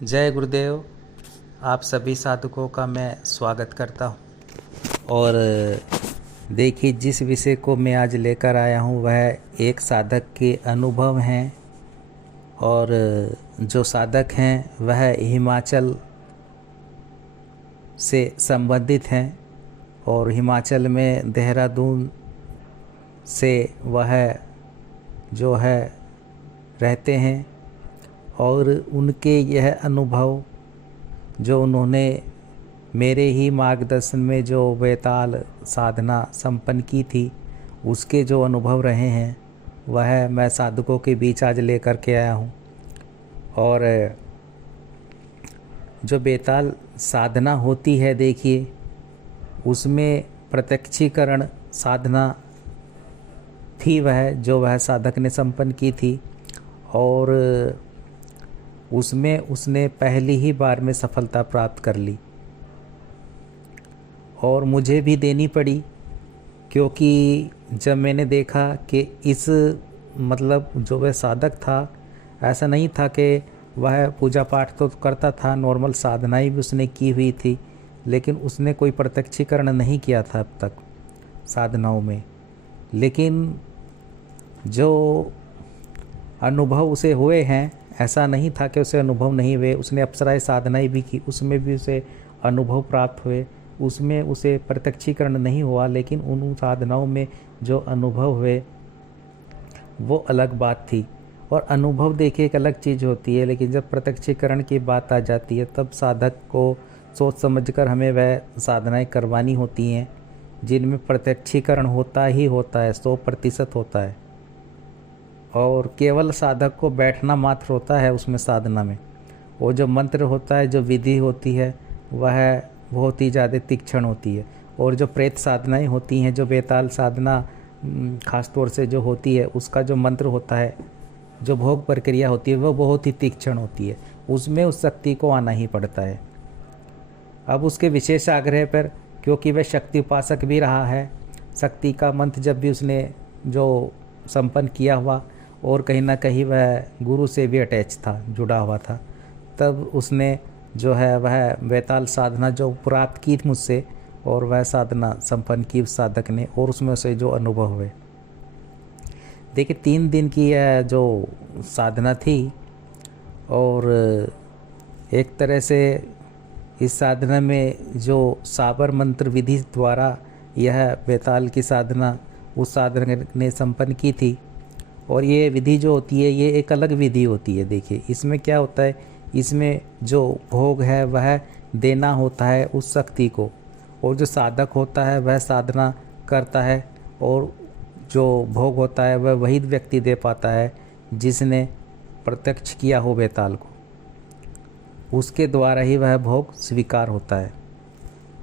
जय गुरुदेव। आप सभी साधकों का मैं स्वागत करता हूँ। और देखिए, जिस विषय को मैं आज लेकर आया हूँ वह एक साधक के अनुभव हैं। और जो साधक हैं वह हिमाचल से संबंधित हैं और हिमाचल में देहरादून से वह जो है रहते हैं। और उनके यह अनुभव जो उन्होंने मेरे ही मार्गदर्शन में जो बेताल साधना संपन्न की थी उसके जो अनुभव रहे हैं वह मैं साधकों के बीच आज लेकर के आया हूँ। और जो बेताल साधना होती है, देखिए उसमें प्रत्यक्षीकरण साधना थी वह साधक ने संपन्न की थी। और उसमें उसने पहली ही बार में सफलता प्राप्त कर ली और मुझे भी देनी पड़ी, क्योंकि जब मैंने देखा कि इस मतलब जो वह साधक था, ऐसा नहीं था कि वह पूजा पाठ तो करता था, नॉर्मल साधनाएं भी उसने की हुई थी, लेकिन उसने कोई प्रत्यक्षीकरण नहीं किया था अब तक साधनाओं में। लेकिन जो अनुभव उसे हुए हैं, ऐसा नहीं था कि उसे अनुभव नहीं हुए। उसने अप्सराएं साधनाएं भी की, उसमें भी उसे अनुभव प्राप्त हुए, उसमें उसे प्रत्यक्षीकरण नहीं हुआ, लेकिन उन साधनाओं में जो अनुभव हुए वो अलग बात थी। और अनुभव देखिए एक अलग चीज़ होती है, लेकिन जब प्रत्यक्षीकरण की बात आ जाती है तब साधक को सोच समझकर हमें वह साधनाएं करवानी होती हैं जिनमें प्रत्यक्षीकरण होता ही होता है, 100% होता है। और केवल साधक को बैठना मात्र होता है उसमें साधना में। वो जो मंत्र होता है, जो विधि होती है, वह बहुत ही ज़्यादा तीक्ष्ण होती है। और जो प्रेत साधनाएं होती हैं, जो बेताल साधना खास तौर से जो होती है, उसका जो मंत्र होता है, जो भोग प्रक्रिया होती है, वह बहुत ही तीक्ष्ण होती है। उसमें उस शक्ति को आना ही पड़ता है। अब उसके विशेष आग्रह पर, क्योंकि वह शक्ति उपासक भी रहा है, शक्ति का मंत्र जब भी उसने जो संपन्न किया हुआ और कहीं ना कहीं वह गुरु से भी अटैच था, जुड़ा हुआ था, तब उसने जो है वह बेताल साधना जो प्राप्त की थी मुझसे, और वह साधना संपन्न की उस साधक ने, और उसमें से जो अनुभव हुए। देखिए 3 दिन की यह जो साधना थी, और एक तरह से इस साधना में जो साबर मंत्र विधि द्वारा यह बेताल की साधना उस साधक ने संपन्न की थी। और ये विधि जो होती है ये एक अलग विधि होती है। देखिए इसमें क्या होता है, इसमें जो भोग है वह देना होता है उस शक्ति को, और जो साधक होता है वह साधना करता है, और जो भोग होता है वह वही व्यक्ति दे पाता है जिसने प्रत्यक्ष किया हो बेताल को। उसके द्वारा ही वह भोग स्वीकार होता है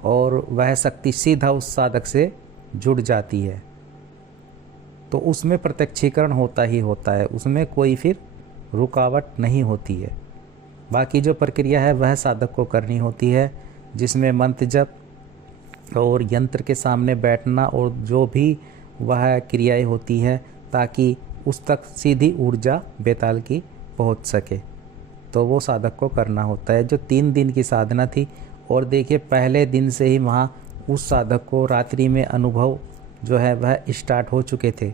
और वह शक्ति सीधा उस साधक से जुड़ जाती है। तो उसमें प्रत्यक्षीकरण होता ही होता है, उसमें कोई फिर रुकावट नहीं होती है। बाकी जो प्रक्रिया है वह साधक को करनी होती है, जिसमें मंत्र जप और यंत्र के सामने बैठना और जो भी वह क्रियाएं होती है, ताकि उस तक सीधी ऊर्जा बेताल की पहुंच सके, तो वो साधक को करना होता है। जो 3 दिन की साधना थी, और देखिए पहले दिन से ही वहाँ उस साधक को रात्रि में अनुभव जो है वह स्टार्ट हो चुके थे।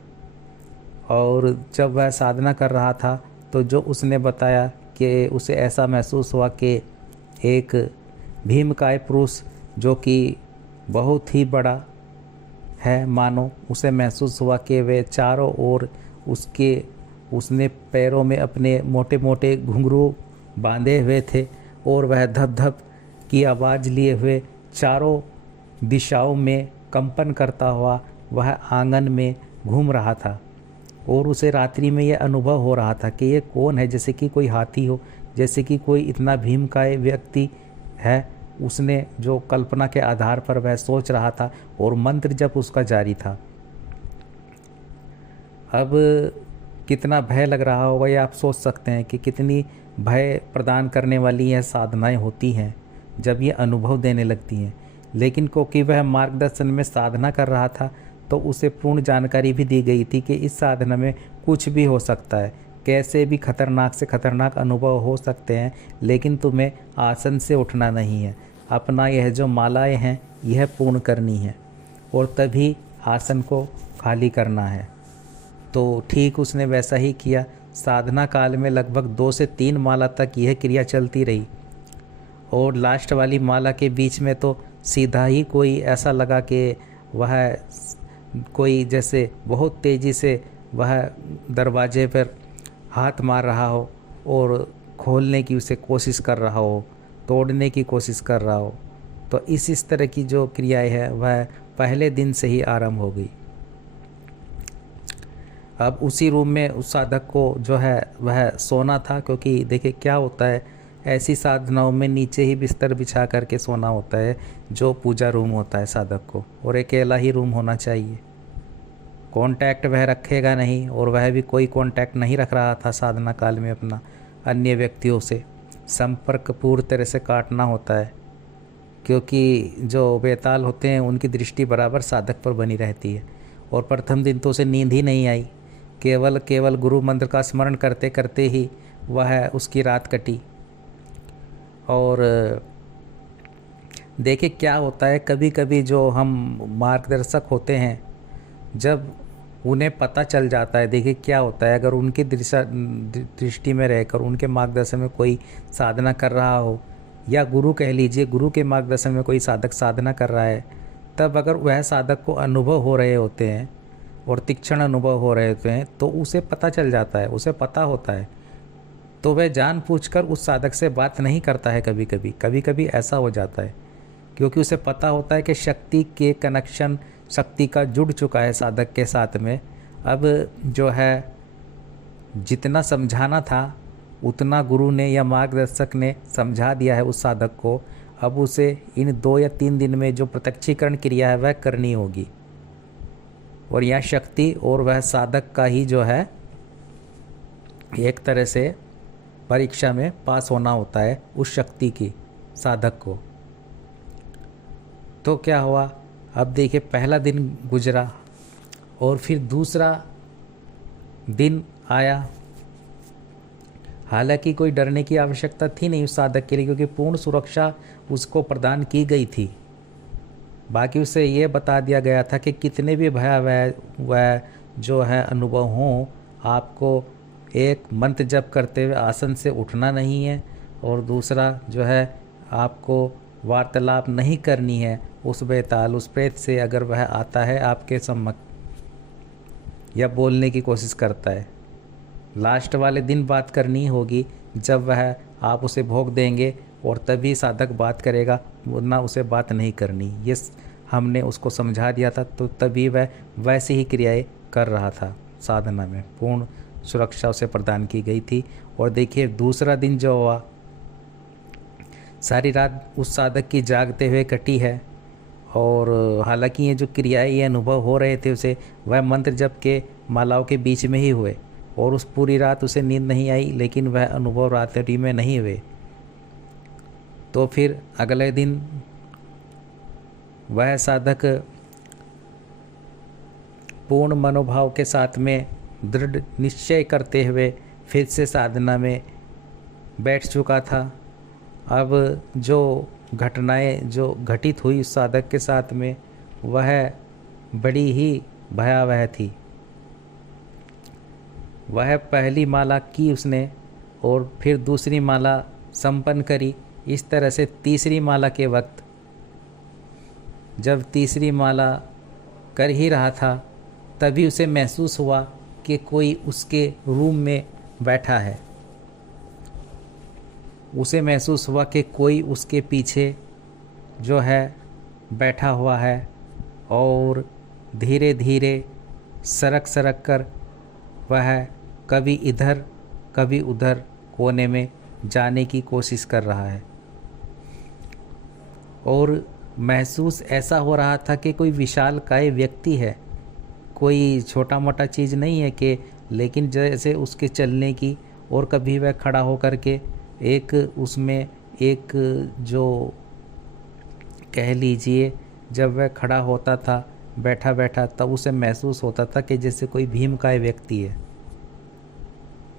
और जब वह साधना कर रहा था तो जो उसने बताया कि उसे ऐसा महसूस हुआ कि एक भीमकाय पुरुष जो कि बहुत ही बड़ा है, मानो उसे महसूस हुआ कि वे चारों ओर उसने पैरों में अपने मोटे मोटे घुंघरू बांधे हुए थे, और वह धप धप की आवाज़ लिए हुए चारों दिशाओं में कंपन करता हुआ वह आंगन में घूम रहा था। और उसे रात्रि में यह अनुभव हो रहा था कि ये कौन है, जैसे कि कोई हाथी हो, जैसे कि कोई इतना भीमकाय व्यक्ति है। उसने जो कल्पना के आधार पर वह सोच रहा था, और मंत्र जब उसका जारी था। अब कितना भय लग रहा होगा ये आप सोच सकते हैं कि कितनी भय प्रदान करने वाली यह साधनाएं होती हैं जब ये अनुभव देने लगती हैं। लेकिन क्योंकि वह मार्गदर्शन में साधना कर रहा था, तो उसे पूर्ण जानकारी भी दी गई थी कि इस साधना में कुछ भी हो सकता है, कैसे भी खतरनाक से खतरनाक अनुभव हो सकते हैं, लेकिन तुम्हें आसन से उठना नहीं है। अपना यह जो मालाएं हैं यह पूर्ण करनी है और तभी आसन को खाली करना है। तो ठीक उसने वैसा ही किया। साधना काल में लगभग 2 से 3 माला तक यह क्रिया चलती रही और लास्ट वाली माला के बीच में तो सीधा ही कोई ऐसा लगा कि वह कोई जैसे बहुत तेज़ी से वह दरवाजे पर हाथ मार रहा हो और खोलने की उसे कोशिश कर रहा हो, तोड़ने की कोशिश कर रहा हो। तो इस तरह की जो क्रियाएं है वह पहले दिन से ही आरंभ हो गई। अब उसी रूम में उस साधक को जो है वह सोना था, क्योंकि देखिए क्या होता है ऐसी साधनाओं में नीचे ही बिस्तर बिछा करके सोना होता है जो पूजा रूम होता है साधक को, और अकेला ही रूम होना चाहिए। कांटेक्ट वह रखेगा नहीं, और वह भी कोई कांटेक्ट नहीं रख रहा था साधना काल में अपना अन्य व्यक्तियों से। संपर्क पूरी तरह से काटना होता है, क्योंकि जो बेताल होते हैं उनकी दृष्टि बराबर साधक पर बनी रहती है। और प्रथम दिन तो उसे नींद ही नहीं आई, केवल गुरु मंत्र का स्मरण करते करते ही वह उसकी रात कटी। और देखिए क्या होता है, कभी कभी जो हम मार्गदर्शक होते हैं जब उन्हें पता चल जाता है, देखिए क्या होता है अगर उनकी दृष्टि में रहकर उनके मार्गदर्शन में कोई साधना कर रहा हो, या गुरु कह लीजिए गुरु के मार्गदर्शन में कोई साधक साधना कर रहा है, तब अगर वह साधक को अनुभव हो रहे होते हैं और तीक्ष्ण अनुभव हो रहे होते हैं तो उसे पता चल जाता है, उसे पता होता है, तो वह जानबूझकर उस साधक से बात नहीं करता है। कभी कभी ऐसा हो जाता है, क्योंकि उसे पता होता है कि शक्ति के कनेक्शन, शक्ति का जुड़ चुका है साधक के साथ में। अब जो है जितना समझाना था उतना गुरु ने या मार्गदर्शक ने समझा दिया है उस साधक को। अब उसे इन 2 या 3 दिन में जो प्रत्यक्षीकरण क्रिया है वह करनी होगी, और यह शक्ति और वह साधक का ही जो है एक तरह से परीक्षा में पास होना होता है उस शक्ति की, साधक को। तो क्या हुआ, अब देखिए पहला दिन गुजरा और फिर दूसरा दिन आया। हालांकि कोई डरने की आवश्यकता थी नहीं उस साधक के लिए, क्योंकि पूर्ण सुरक्षा उसको प्रदान की गई थी। बाकी उसे ये बता दिया गया था कि कितने भी भयावह वह जो है अनुभव हों, आपको एक मंत्र जप करते हुए आसन से उठना नहीं है, और दूसरा जो है आपको वार्तालाप नहीं करनी है उस बेताल, उस प्रेत से अगर वह आता है आपके सम्मुख या बोलने की कोशिश करता है। लास्ट वाले दिन बात करनी होगी जब वह आप उसे भोग देंगे, और तभी साधक बात करेगा, वरना उसे बात नहीं करनी। ये हमने उसको समझा दिया था, तो तभी वह वैसी ही क्रियाएं कर रहा था साधना में। पूर्ण सुरक्षा उसे प्रदान की गई थी। और देखिए दूसरा दिन जो हुआ, सारी रात उस साधक की जागते हुए कटी है, और हालांकि ये जो क्रियाएं, ये अनुभव हो रहे थे उसे, वह मंत्र जप के मालाओं के बीच में ही हुए, और उस पूरी रात उसे नींद नहीं आई, लेकिन वह अनुभव रात्रि में नहीं हुए। तो फिर अगले दिन वह साधक पूर्ण मनोभाव के साथ में दृढ़ निश्चय करते हुए फिर से साधना में बैठ चुका था। अब जो घटनाएं जो घटित हुई उस साधक के साथ में, वह बड़ी ही भयावह थी। वह पहली माला की उसने, और फिर दूसरी माला संपन्न करी। इस तरह से तीसरी माला के वक्त, जब तीसरी माला कर ही रहा था, तभी उसे महसूस हुआ कि कोई उसके रूम में बैठा है। उसे महसूस हुआ कि कोई उसके पीछे जो है बैठा हुआ है, और धीरे धीरे सरक सरक कर वह कभी इधर कभी उधर कोने में जाने की कोशिश कर रहा है। और महसूस ऐसा हो रहा था कि कोई विशालकाय व्यक्ति है, कोई छोटा मोटा चीज़ नहीं है कि, लेकिन जैसे उसके चलने की, और कभी वह खड़ा होकर के एक उसमें एक जो कह लीजिए, जब वह खड़ा होता था बैठा बैठा, तब उसे महसूस होता था कि जैसे कोई भीमकाय व्यक्ति है।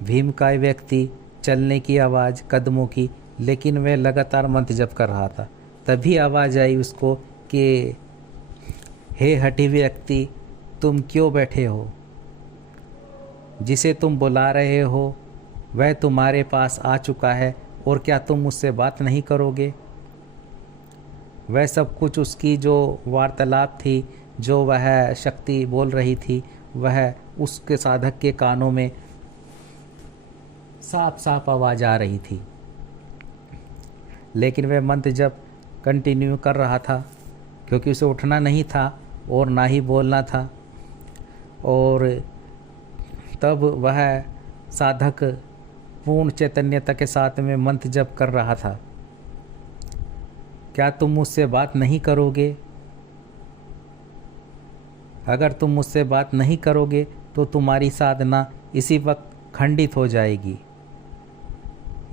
भीमकाय व्यक्ति, चलने की आवाज़, कदमों की, लेकिन वह लगातार मंत्र जप कर रहा था। तभी आवाज़ आई उसको कि हे हठी व्यक्ति, तुम क्यों बैठे हो? जिसे तुम बुला रहे हो वह तुम्हारे पास आ चुका है, और क्या तुम मुझसे बात नहीं करोगे? वह सब कुछ उसकी जो वार्तालाप थी, जो वह शक्ति बोल रही थी, वह उसके साधक के कानों में साफ साफ आवाज़ आ रही थी। लेकिन वह मंत्र जब कंटिन्यू कर रहा था, क्योंकि उसे उठना नहीं था और ना ही बोलना था। और तब वह साधक पूर्ण चैतन्यता के साथ में मंत्र जप कर रहा था। क्या तुम मुझसे बात नहीं करोगे? अगर तुम मुझसे बात नहीं करोगे तो तुम्हारी साधना इसी वक्त खंडित हो जाएगी।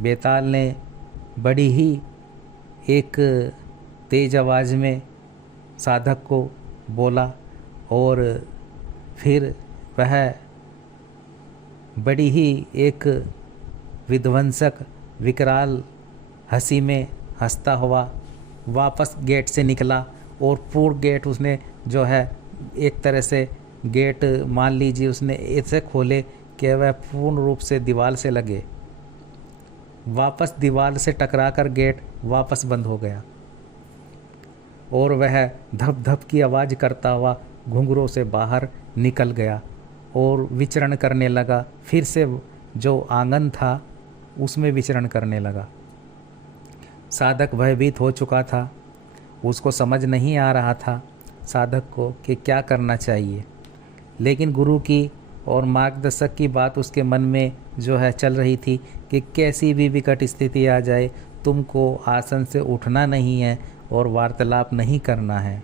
बेताल ने बड़ी ही एक तेज आवाज़ में साधक को बोला, और फिर वह बड़ी ही एक विध्वंसक विकराल हंसी में हंसता हुआ वापस गेट से निकला। और पूर्ण गेट उसने जो है एक तरह से गेट मान लीजिए उसने ऐसे खोले कि वह पूर्ण रूप से दीवार से लगे। वापस दीवार से टकराकर गेट वापस बंद हो गया, और वह धप धप की आवाज़ करता हुआ घुंघरों से बाहर निकल गया और विचरण करने लगा। फिर से जो आंगन था उसमें विचरण करने लगा। साधक भयभीत हो चुका था, उसको समझ नहीं आ रहा था साधक को कि क्या करना चाहिए। लेकिन गुरु की और मार्गदर्शक की बात उसके मन में जो है चल रही थी कि कैसी भी विकट स्थिति आ जाए, तुमको आसन से उठना नहीं है और वार्तालाप नहीं करना है।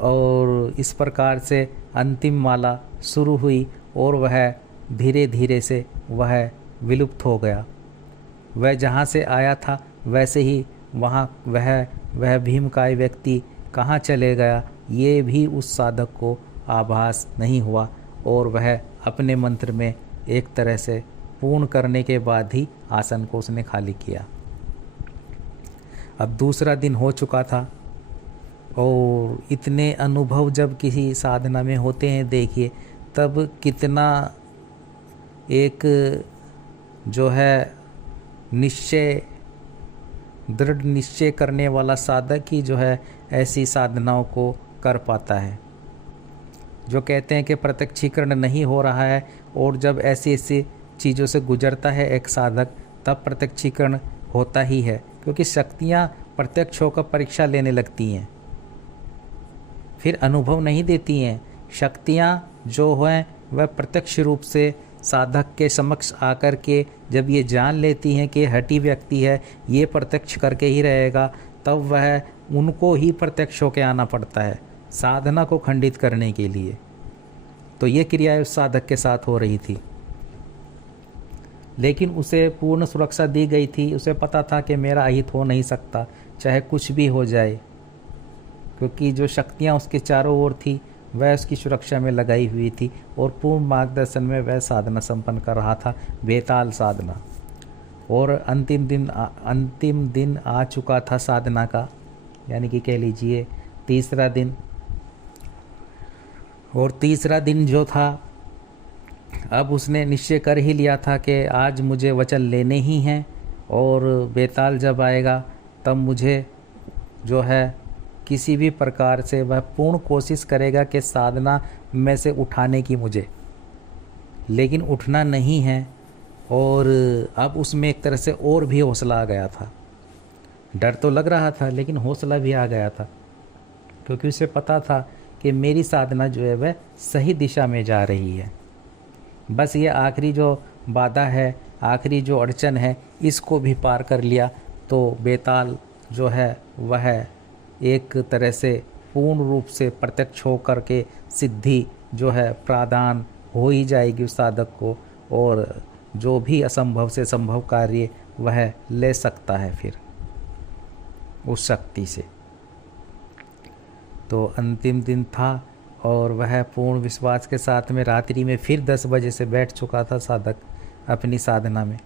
और इस प्रकार से अंतिम माला शुरू हुई और वह धीरे धीरे से वह विलुप्त हो गया। वह जहाँ से आया था वैसे ही वहाँ वह भीमकाय व्यक्ति कहाँ चले गया, ये भी उस साधक को आभास नहीं हुआ, और वह अपने मंत्र में एक तरह से पूर्ण करने के बाद ही आसन को उसने खाली किया। अब दूसरा दिन हो चुका था, और इतने अनुभव जब किसी साधना में होते हैं, देखिए तब कितना एक जो है निश्चय, दृढ़ निश्चय करने वाला साधक ही जो है ऐसी साधनाओं को कर पाता है। जो कहते हैं कि प्रत्यक्षीकरण नहीं हो रहा है, और जब ऐसी ऐसी चीज़ों से गुजरता है एक साधक, तब प्रत्यक्षीकरण होता ही है, क्योंकि शक्तियाँ प्रत्यक्ष होकर परीक्षा लेने लगती हैं, फिर अनुभव नहीं देती हैं। शक्तियाँ जो हैं वह प्रत्यक्ष रूप से साधक के समक्ष आकर के जब ये जान लेती हैं कि हठी व्यक्ति है, ये प्रत्यक्ष करके ही रहेगा, तब वह उनको ही प्रत्यक्ष होकर आना पड़ता है साधना को खंडित करने के लिए। तो ये क्रिया उस साधक के साथ हो रही थी, लेकिन उसे पूर्ण सुरक्षा दी गई थी। उसे पता था कि मेरा अहित हो नहीं सकता, चाहे कुछ भी हो जाए, क्योंकि जो शक्तियाँ उसके चारों ओर थी वह उसकी सुरक्षा में लगाई हुई थी, और पूर्ण मार्गदर्शन में वह साधना संपन्न कर रहा था, बेताल साधना। और अंतिम दिन आ चुका था साधना का, यानी कि कह लीजिए तीसरा दिन। और तीसरा दिन जो था, अब उसने निश्चय कर ही लिया था कि आज मुझे वचन लेने ही हैं, और बेताल जब आएगा तब मुझे जो है किसी भी प्रकार से वह पूर्ण कोशिश करेगा कि साधना में से उठाने की मुझे, लेकिन उठना नहीं है। और अब उसमें एक तरह से और भी हौसला आ गया था। डर तो लग रहा था, लेकिन हौसला भी आ गया था, क्योंकि उसे पता था कि मेरी साधना जो है वह सही दिशा में जा रही है। बस ये आखिरी जो बाधा है, आखिरी जो अड़चन है, इसको भी पार कर लिया तो बेताल जो है वह एक तरह से पूर्ण रूप से प्रत्यक्ष होकर के सिद्धि जो है प्रदान हो ही जाएगी उस साधक को, और जो भी असंभव से संभव कार्य वह ले सकता है फिर उस शक्ति से। तो अंतिम दिन था, और वह पूर्ण विश्वास के साथ में रात्रि में फिर 10 बजे से बैठ चुका था साधक अपनी साधना में।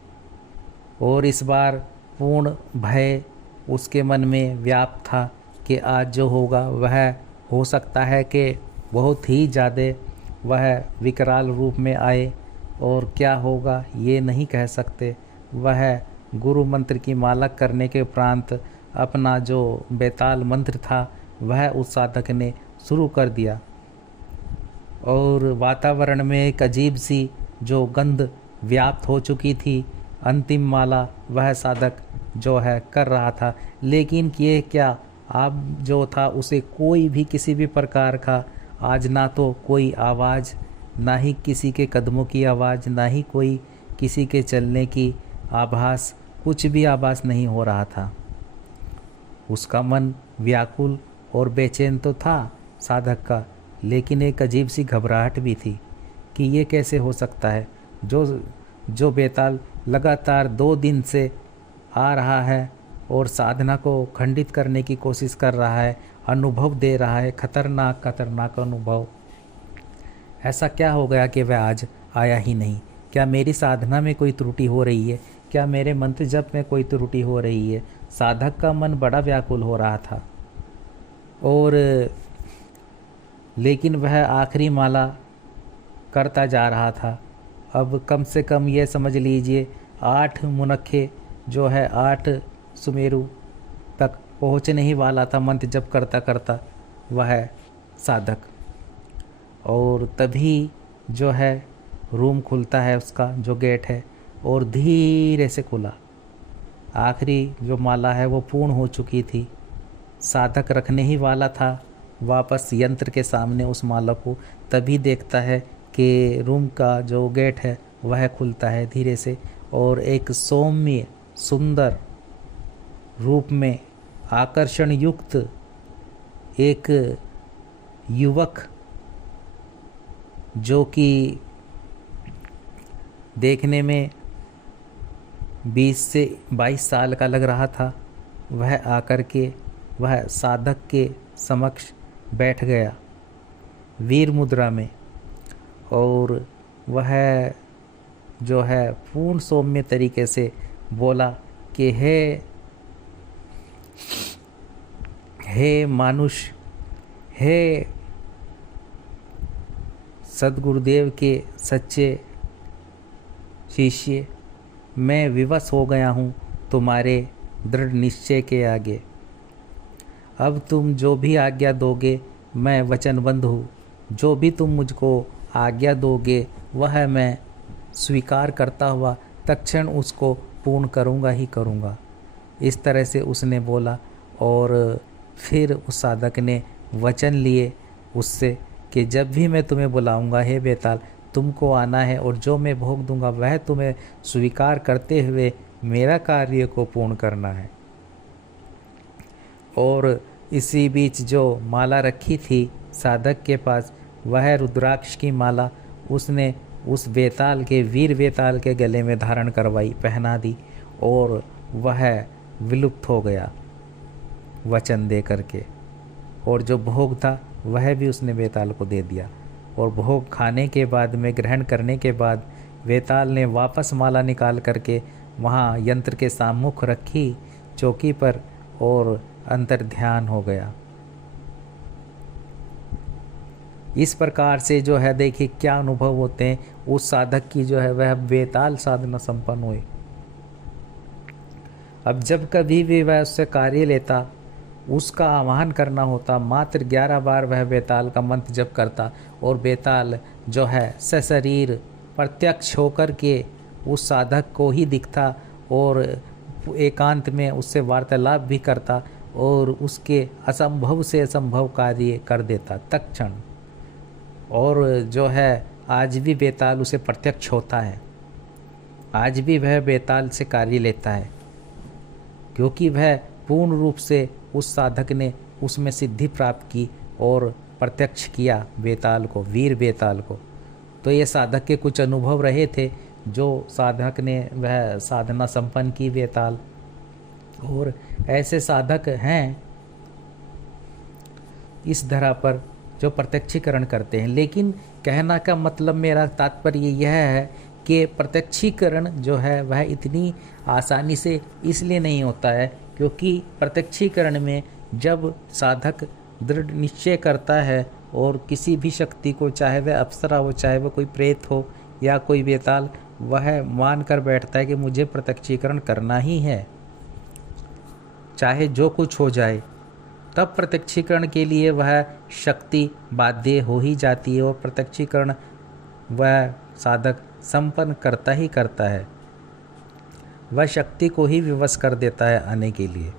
और इस बार पूर्ण भय उसके मन में व्याप्त था कि आज जो होगा वह हो सकता है कि बहुत ही ज़्यादा वह विकराल रूप में आए, और क्या होगा ये नहीं कह सकते। वह गुरु मंत्र की माला करने के उपरांत अपना जो बेताल मंत्र था वह उस साधक ने शुरू कर दिया, और वातावरण में एक अजीब सी जो गंध व्याप्त हो चुकी थी। अंतिम माला वह साधक जो है कर रहा था, लेकिन ये क्या, अब जो था उसे कोई भी किसी भी प्रकार का आज ना तो कोई आवाज़, ना ही किसी के कदमों की आवाज़, ना ही कोई किसी के चलने की आभास, कुछ भी आभास नहीं हो रहा था। उसका मन व्याकुल और बेचैन तो था साधक का, लेकिन एक अजीब सी घबराहट भी थी कि ये कैसे हो सकता है। जो बेताल लगातार 2 दिन से आ रहा है और साधना को खंडित करने की कोशिश कर रहा है, अनुभव दे रहा है, खतरनाक अनुभव। ऐसा क्या हो गया कि वह आज आया ही नहीं? क्या मेरी साधना में कोई त्रुटि हो रही है? क्या मेरे मंत्र जप में कोई त्रुटि हो रही है? साधक का मन बड़ा व्याकुल हो रहा था, और लेकिन वह आखिरी माला करता जा रहा था। अब कम से कम ये समझ लीजिए 8 मुनक्खे जो है 8 सुमेरु तक पहुँचने ही वाला था मंत्र जप करता करता वह साधक। और तभी जो है रूम खुलता है, उसका जो गेट है, और धीरे से खुला। आखिरी जो माला है वो पूर्ण हो चुकी थी। साधक रखने ही वाला था वापस यंत्र के सामने उस माला को, तभी देखता है कि रूम का जो गेट है वह खुलता है धीरे से, और एक सौम्य सुंदर रूप में आकर्षण युक्त एक युवक, जो कि देखने में 20 से 22 साल का लग रहा था, वह आकर के वह साधक के समक्ष बैठ गया वीर मुद्रा में, और वह जो है पूर्ण सौम्य तरीके से बोला कि हे मानुष, हे सद्गुरुदेव के सच्चे शिष्य, मैं विवश हो गया हूँ तुम्हारे दृढ़ निश्चय के आगे। अब तुम जो भी आज्ञा दोगे मैं वचनबद्ध हूँ। जो भी तुम मुझको आज्ञा दोगे वह मैं स्वीकार करता हुआ तत्क्षण उसको पूर्ण करूँगा ही करूँगा। इस तरह से उसने बोला, और फिर उस साधक ने वचन लिए उससे कि जब भी मैं तुम्हें बुलाऊंगा हे बेताल, तुमको आना है, और जो मैं भोग दूंगा वह तुम्हें स्वीकार करते हुए मेरा कार्य को पूर्ण करना है। और इसी बीच जो माला रखी थी साधक के पास, वह रुद्राक्ष की माला उसने उस बेताल के, वीर बेताल के गले में धारण करवाई, पहना दी, और वह विलुप्त हो गया वचन दे करके। और जो भोग था वह भी उसने बेताल को दे दिया, और भोग खाने के बाद में, ग्रहण करने के बाद, बेताल ने वापस माला निकाल करके वहाँ यंत्र के सम्मुख रखी चौकी पर, और अंतर ध्यान हो गया। इस प्रकार से जो है देखिए क्या अनुभव होते हैं उस साधक की, जो है वह बेताल साधना संपन्न हुई। अब जब कभी भी वह उससे कार्य लेता, उसका आह्वान करना होता, मात्र 11 बार वह बेताल का मंत्र जप करता, और बेताल जो है सशरीर प्रत्यक्ष होकर के उस साधक को ही दिखता, और एकांत में उससे वार्तालाप भी करता, और उसके असंभव से असंभव कार्य कर देता तत्क्षण। और जो है आज भी बेताल उसे प्रत्यक्ष होता है, आज भी वह बेताल से कार्य लेता है, क्योंकि वह पूर्ण रूप से उस साधक ने उसमें सिद्धि प्राप्त की और प्रत्यक्ष किया बेताल को, वीर बेताल को। तो ये साधक के कुछ अनुभव रहे थे जो साधक ने वह साधना संपन्न की बेताल। और ऐसे साधक हैं इस धरा पर जो प्रत्यक्षीकरण करते हैं। लेकिन कहना का मतलब, मेरा तात्पर्य यह है कि प्रत्यक्षीकरण जो है वह इतनी आसानी से इसलिए नहीं होता है क्योंकि प्रत्यक्षीकरण में जब साधक दृढ़ निश्चय करता है और किसी भी शक्ति को, चाहे वह अप्सरा हो, चाहे वह कोई प्रेत हो या कोई बेताल, वह मान कर बैठता है कि मुझे प्रत्यक्षीकरण करना ही है, चाहे जो कुछ हो जाए, तब प्रत्यक्षीकरण के लिए वह शक्ति बाध्य हो ही जाती है और प्रत्यक्षीकरण वह साधक संपन्न करता ही करता है। वह शक्ति को ही विवश कर देता है आने के लिए।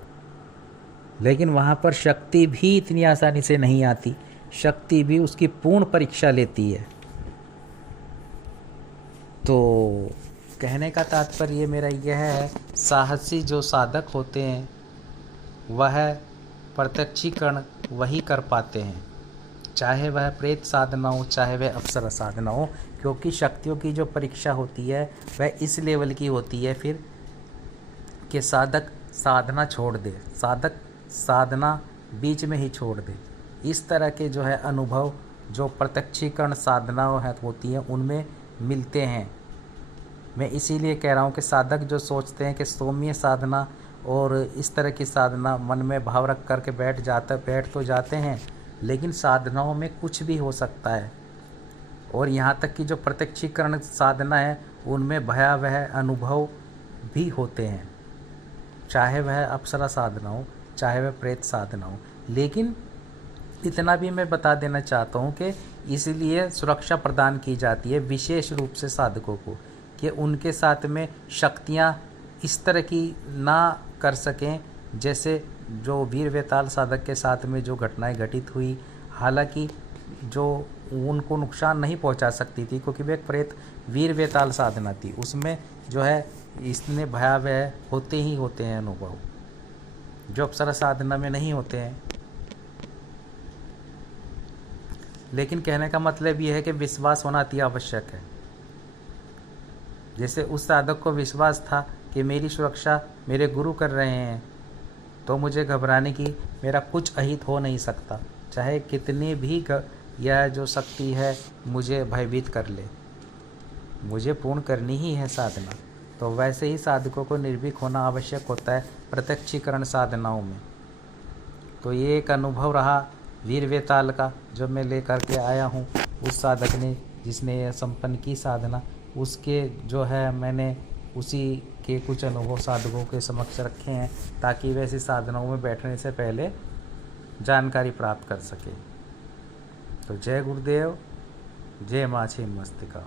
लेकिन वहाँ पर शक्ति भी इतनी आसानी से नहीं आती, शक्ति भी उसकी पूर्ण परीक्षा लेती है। तो कहने का तात्पर्य मेरा यह है, साहसी जो साधक होते हैं वह प्रत्यक्षीकरण वही कर पाते हैं, चाहे वह प्रेत साधना हो, चाहे वह अप्सरा साधना हो, क्योंकि शक्तियों की जो परीक्षा होती है वह इस लेवल की होती है फिर कि साधक साधना छोड़ दे, साधक साधना बीच में ही छोड़ दे। इस तरह के जो है अनुभव जो प्रत्यक्षीकरण साधनाएं होती हैं उनमें मिलते हैं। मैं इसीलिए कह रहा हूँ कि साधक जो सोचते हैं कि सौम्य साधना और इस तरह की साधना मन में भाव रख करके बैठ तो जाते हैं, लेकिन साधनाओं में कुछ भी हो सकता है। और यहाँ तक कि जो प्रत्यक्षीकरण साधना है उनमें भयावह अनुभव भी होते हैं, चाहे वह अप्सरा साधना हो, चाहे वह प्रेत साधना हो। लेकिन इतना भी मैं बता देना चाहता हूँ कि इसलिए सुरक्षा प्रदान की जाती है विशेष रूप से साधकों को, कि उनके साथ में शक्तियाँ इस तरह की ना कर सकें जैसे जो वीर वेताल साधक के साथ में जो घटनाएं घटित हुई। हालांकि जो उनको नुकसान नहीं पहुंचा सकती थी क्योंकि वे एक प्रेत वीर वेताल साधना थी, उसमें जो है इसने भयावह होते ही होते हैं अनुभव, जो अप्सरा साधना में नहीं होते हैं। लेकिन कहने का मतलब ये है कि विश्वास होना अति आवश्यक है। जैसे उस साधक को विश्वास था कि मेरी सुरक्षा मेरे गुरु कर रहे हैं, तो मुझे घबराने की मेरा कुछ अहित हो नहीं सकता, चाहे कितनी भी यह जो शक्ति है मुझे भयभीत कर ले, मुझे पूर्ण करनी ही है साधना। तो वैसे ही साधकों को निर्भीक होना आवश्यक होता है प्रत्यक्षीकरण साधनाओं में। तो ये एक अनुभव रहा वीर वेताल का जो मैं लेकर के आया हूँ, उस साधक ने जिसने यह संपन्न की साधना, उसके जो है मैंने उसी के कुछ अनुभव साधकों के समक्ष रखे हैं ताकि वैसी साधनाओं में बैठने से पहले जानकारी प्राप्त कर सके। तो जय गुरुदेव, जय माँ छिन्नमस्तिका।